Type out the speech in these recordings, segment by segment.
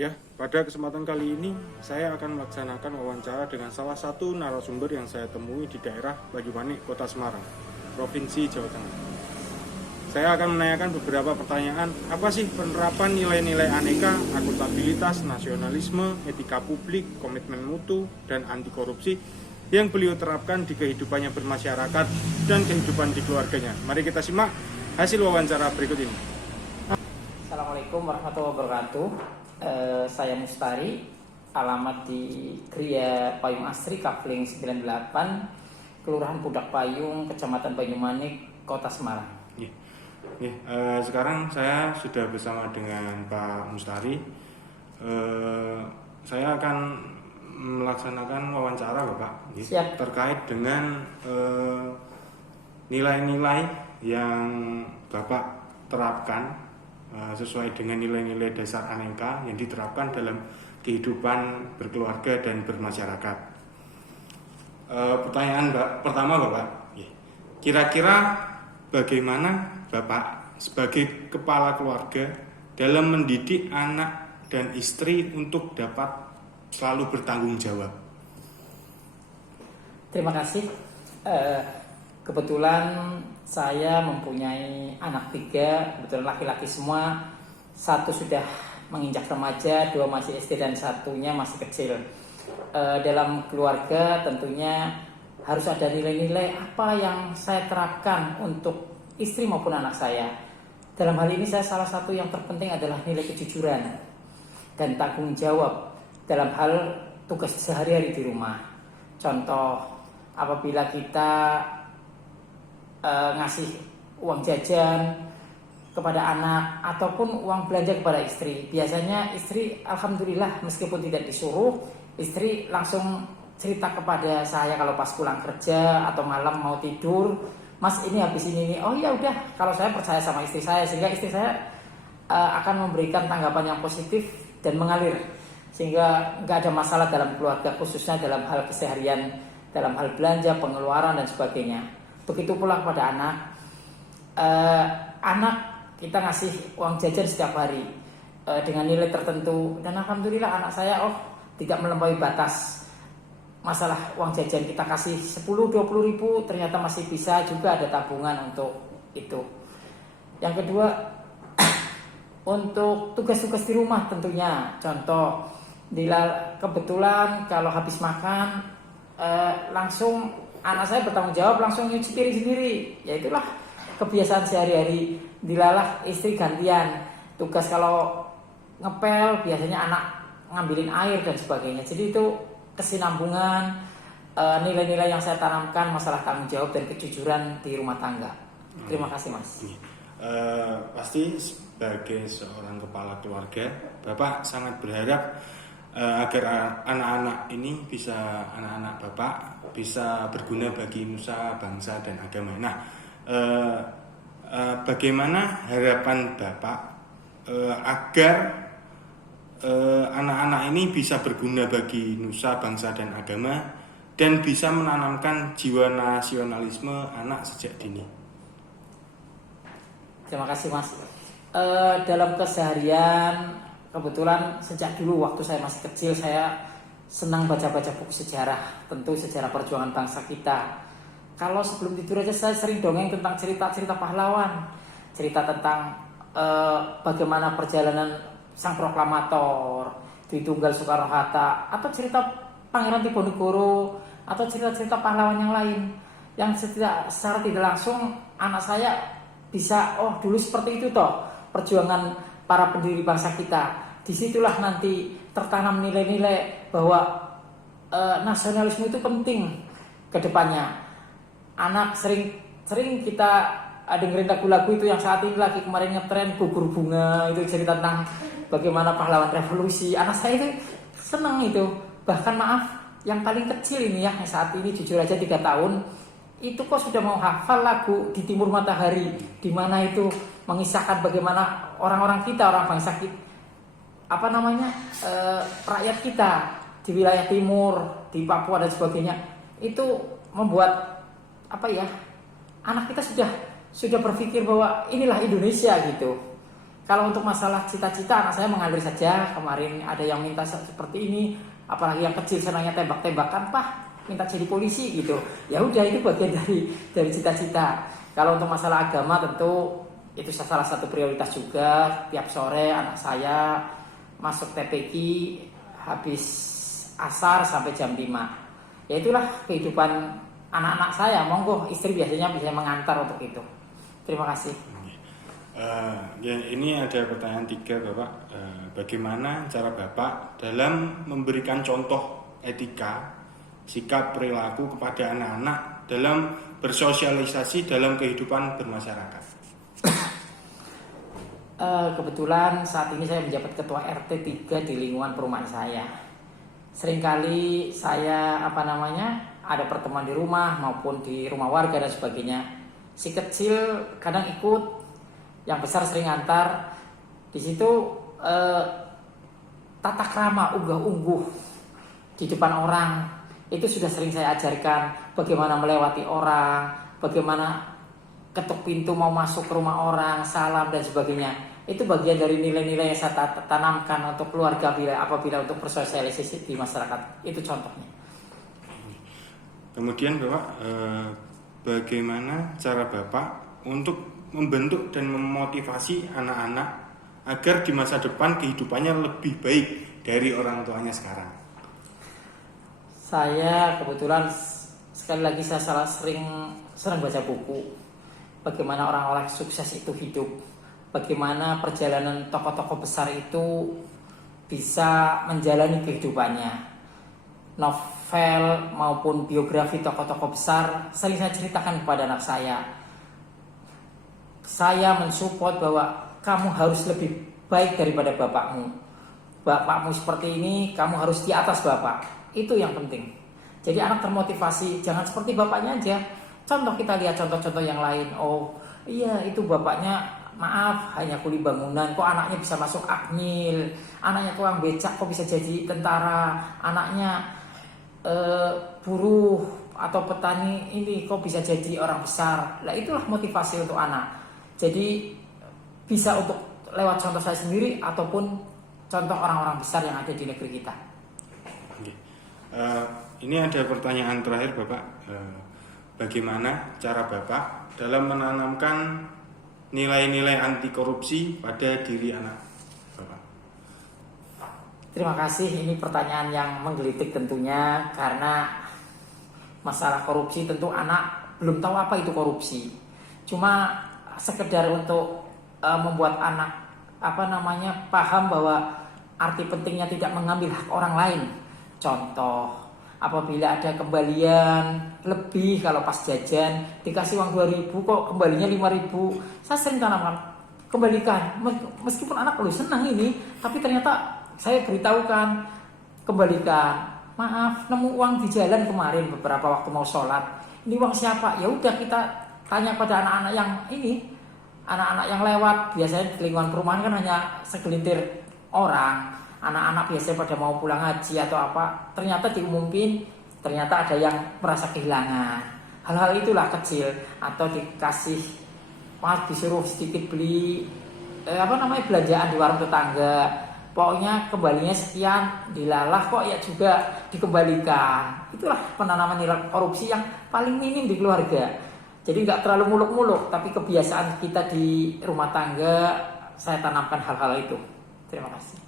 Ya, pada kesempatan kali ini saya akan melaksanakan wawancara dengan salah satu narasumber yang saya temui di daerah Banyumanik, Kota Semarang, Provinsi Jawa Tengah. Saya akan menanyakan beberapa pertanyaan, apa sih penerapan nilai-nilai aneka, akuntabilitas, nasionalisme, etika publik, komitmen mutu, dan anti korupsi yang beliau terapkan di kehidupannya bermasyarakat dan kehidupan di keluarganya. Mari kita simak hasil wawancara berikut ini. Assalamualaikum warahmatullahi wabarakatuh. Saya Mustari, alamat di Gria Payung Asri, Kafling 98, Kelurahan Pudak Payung, Kecamatan Banyumanik, Kota Semarang. Sekarang saya sudah bersama dengan Pak Mustari. Saya akan melaksanakan wawancara, Bapak, Siap. terkait dengan nilai-nilai yang Bapak terapkan sesuai dengan nilai-nilai dasar aneka yang diterapkan dalam kehidupan berkeluarga dan bermasyarakat. Pertanyaan pertama, Bapak, kira-kira bagaimana Bapak sebagai kepala keluarga dalam mendidik anak dan istri untuk dapat selalu bertanggung jawab? Terima kasih. Kebetulan saya mempunyai anak 3, kebetulan laki-laki semua. 1 sudah menginjak remaja, 2 masih SD, dan 1-nya masih kecil. Dalam keluarga tentunya harus ada nilai-nilai apa yang saya terapkan untuk istri maupun anak saya. Dalam hal ini salah satu yang terpenting adalah nilai kejujuran dan tanggung jawab dalam hal tugas sehari-hari di rumah. Contoh, apabila kita ngasih uang jajan kepada anak ataupun uang belanja kepada istri, biasanya istri alhamdulillah meskipun tidak disuruh, istri langsung cerita kepada saya kalau pas pulang kerja atau malam mau tidur, Mas ini habis ini, oh ya udah, kalau saya percaya sama istri saya, sehingga istri saya akan memberikan tanggapan yang positif dan mengalir, sehingga nggak ada masalah dalam keluarga, khususnya dalam hal keseharian, dalam hal belanja, pengeluaran dan sebagainya. Begitu pula kepada anak. Anak kita ngasih uang jajan setiap hari dengan nilai tertentu, dan alhamdulillah anak saya tidak melampaui batas. Masalah uang jajan kita kasih 10-20 ribu, ternyata masih bisa juga ada tabungan untuk itu. Yang kedua, untuk tugas-tugas di rumah tentunya. Contoh, kebetulan kalau habis makan langsung anak saya bertanggung jawab langsung nyuci piring sendiri. Ya itulah kebiasaan sehari-hari. Dilalah istri gantian tugas, kalau ngepel biasanya anak ngambilin air dan sebagainya. Jadi itu kesinambungan nilai-nilai yang saya tanamkan, masalah tanggung jawab dan kejujuran di rumah tangga. Terima kasih, Mas. Pasti sebagai seorang kepala keluarga, Bapak sangat berharap agar anak-anak Bapak bisa berguna bagi nusa, bangsa dan agama. Nah, bagaimana harapan Bapak agar anak-anak ini bisa berguna bagi nusa, bangsa dan agama dan bisa menanamkan jiwa nasionalisme anak sejak dini? Terima kasih, Mas. Dalam keseharian, kebetulan sejak dulu waktu saya masih kecil, saya senang baca-baca buku sejarah, tentu sejarah perjuangan bangsa kita. Kalau sebelum tidur aja saya sering dongeng tentang cerita-cerita pahlawan, cerita tentang bagaimana perjalanan sang proklamator, Dwi Tunggal Soekarno-Hatta, atau cerita Pangeran Diponegoro, atau cerita-cerita pahlawan yang lain, yang secara tidak langsung anak saya bisa, dulu seperti itu toh perjuangan para pendiri bangsa kita. Disitulah nanti tertanam nilai-nilai bahwa nasionalisme itu penting ke depannya. Anak sering kita dengerin lagu-lagu itu yang saat ini lagi kemarin ngetren, Gugur Bunga, itu cerita tentang bagaimana pahlawan revolusi. Anak saya itu seneng itu. Bahkan maaf, yang paling kecil ini ya, saat ini jujur aja 3 tahun, itu kok sudah mau hafal lagu Di Timur Matahari, di mana itu mengisahkan bagaimana orang-orang kita, orang bangsa kita, rakyat kita di wilayah timur, di Papua dan sebagainya, itu membuat anak kita sudah berpikir bahwa inilah Indonesia gitu. Kalau untuk masalah cita-cita, anak saya mengalir saja. Kemarin ada yang minta seperti ini, apalagi yang kecil senangnya tembak-tembakan, Pak, minta jadi polisi gitu. Ya udah, itu bagian dari cita-cita. Kalau untuk masalah agama tentu itu salah satu prioritas juga. Tiap sore anak saya masuk TPQ habis asar sampai jam 5. Ya itulah kehidupan anak-anak saya. Monggo, istri biasanya bisa mengantar untuk itu. Terima kasih. Ya, ini ada pertanyaan 3 Bapak. Bagaimana cara Bapak dalam memberikan contoh etika, sikap perilaku kepada anak-anak dalam bersosialisasi dalam kehidupan bermasyarakat? Kebetulan saat ini saya menjabat ketua RT 3 di lingkungan perumahan saya. Seringkali saya ada pertemuan di rumah maupun di rumah warga dan sebagainya. Si kecil kadang ikut, yang besar sering antar. Di situ tata krama unggah-ungguh di depan orang itu sudah sering saya ajarkan. Bagaimana melewati orang, bagaimana ketuk pintu mau masuk ke rumah orang, salam dan sebagainya. Itu bagian dari nilai-nilai yang saya tanamkan untuk keluarga apabila untuk bersosialisasi di masyarakat. Itu contohnya. Kemudian Bapak, bagaimana cara Bapak untuk membentuk dan memotivasi anak-anak agar di masa depan kehidupannya lebih baik dari orang tuanya sekarang? Saya kebetulan sekali lagi saya sering baca buku. Bagaimana orang-orang sukses itu hidup. Bagaimana perjalanan tokoh-tokoh besar itu bisa menjalani kehidupannya. Novel maupun biografi tokoh-tokoh besar sering saya ceritakan kepada anak saya. Saya mensupport bahwa kamu harus lebih baik daripada bapakmu. Bapakmu seperti ini, kamu harus di atas bapak. Itu yang penting. Jadi anak termotivasi, jangan seperti bapaknya aja. Contoh, kita lihat contoh-contoh yang lain. Oh iya, itu bapaknya maaf hanya kuli bangunan, kok anaknya bisa masuk akmil, anaknya tukang becak kok bisa jadi tentara, anaknya buruh atau petani ini kok bisa jadi orang besar. Nah itulah motivasi untuk anak. Jadi bisa untuk lewat contoh saya sendiri ataupun contoh orang-orang besar yang ada di negeri kita. Ini ada pertanyaan terakhir Bapak. Bagaimana cara Bapak dalam menanamkan nilai-nilai anti korupsi pada diri anak Bapak? Terima kasih, ini pertanyaan yang menggelitik tentunya, karena masalah korupsi tentu anak belum tahu apa itu korupsi. Cuma sekedar untuk membuat anak paham bahwa arti pentingnya tidak mengambil hak orang lain. Contoh, apabila ada kembalian lebih, kalau pas jajan dikasih uang 2.000 kok kembalinya 5.000, saya sering tanamkan, kembalikan. Meskipun anak lu senang ini, tapi ternyata saya beritahukan, kembalikan. Maaf, nemu uang di jalan kemarin beberapa waktu mau sholat, ini uang siapa? Ya udah, kita tanya pada anak-anak yang ini, anak-anak yang lewat. Biasanya di lingkungan perumahan kan hanya segelintir orang. Anak-anak biasanya pada mau pulang haji atau apa, ternyata diumumin, ternyata ada yang merasa kehilangan. Hal-hal itulah kecil, atau disuruh sedikit beli belanjaan di warung tetangga, pokoknya kembalinya sekian, dilalah kok ya juga dikembalikan. Itulah penanaman nilai korupsi yang paling minim di keluarga. Jadi nggak terlalu muluk-muluk, tapi kebiasaan kita di rumah tangga saya tanamkan hal-hal itu. Terima kasih.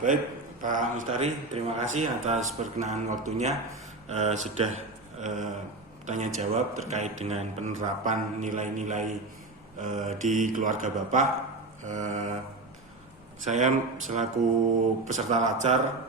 Baik Pak Mustari, terima kasih atas perkenan waktunya, sudah tanya jawab terkait dengan penerapan nilai-nilai di keluarga Bapak. Saya selaku peserta lacar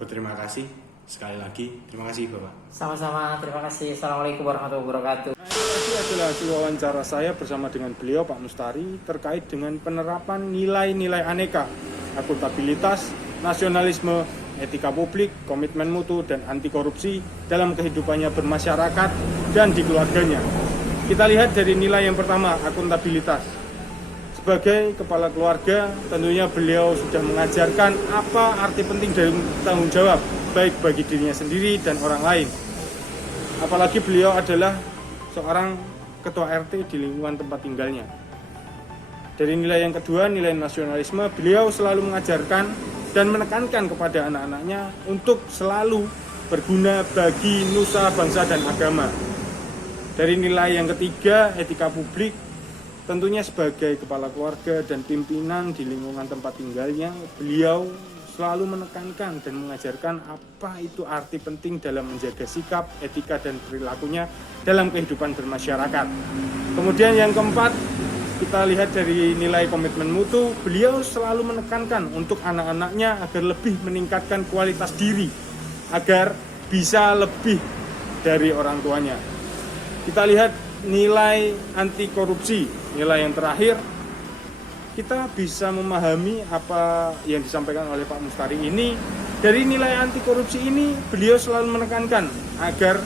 berterima kasih sekali lagi. Terima kasih Bapak. Sama-sama, terima kasih. Assalamualaikum warahmatullahi wabarakatuh. Ini adalah hasil wawancara saya bersama dengan beliau Pak Mustari terkait dengan penerapan nilai-nilai aneka, akuntabilitas, nasionalisme, etika publik, komitmen mutu, dan anti korupsi dalam kehidupannya bermasyarakat dan di keluarganya. Kita lihat dari nilai yang pertama, akuntabilitas. Sebagai kepala keluarga, tentunya beliau sudah mengajarkan apa arti penting dari tanggung jawab, baik bagi dirinya sendiri dan orang lain. Apalagi beliau adalah seorang ketua RT di lingkungan tempat tinggalnya. Dari nilai yang kedua, nilai nasionalisme, beliau selalu mengajarkan dan menekankan kepada anak-anaknya untuk selalu berguna bagi nusa, bangsa, dan agama. Dari nilai yang ketiga, etika publik, tentunya sebagai kepala keluarga dan pimpinan di lingkungan tempat tinggalnya, beliau selalu menekankan dan mengajarkan apa itu arti penting dalam menjaga sikap, etika, dan perilakunya dalam kehidupan bermasyarakat. Kemudian yang keempat, kita lihat dari nilai komitmen mutu, beliau selalu menekankan untuk anak-anaknya agar lebih meningkatkan kualitas diri, agar bisa lebih dari orang tuanya. Kita lihat nilai anti korupsi, nilai yang terakhir, kita bisa memahami apa yang disampaikan oleh Pak Mustari ini. Dari nilai anti korupsi ini, beliau selalu menekankan agar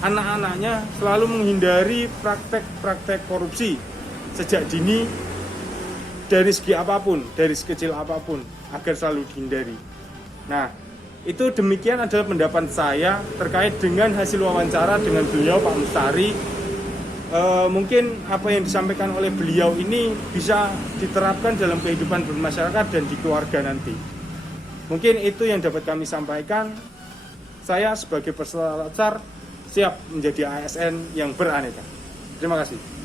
anak-anaknya selalu menghindari praktek-praktek korupsi sejak dini, dari segi apapun, dari sekecil apapun, agar selalu dihindari. Nah, itu demikian adalah pendapat saya terkait dengan hasil wawancara dengan beliau Pak Mustari. Mungkin apa yang disampaikan oleh beliau ini bisa diterapkan dalam kehidupan bermasyarakat dan di keluarga nanti. Mungkin itu yang dapat kami sampaikan. Saya sebagai peserta siap menjadi ASN yang beraneka. Terima kasih.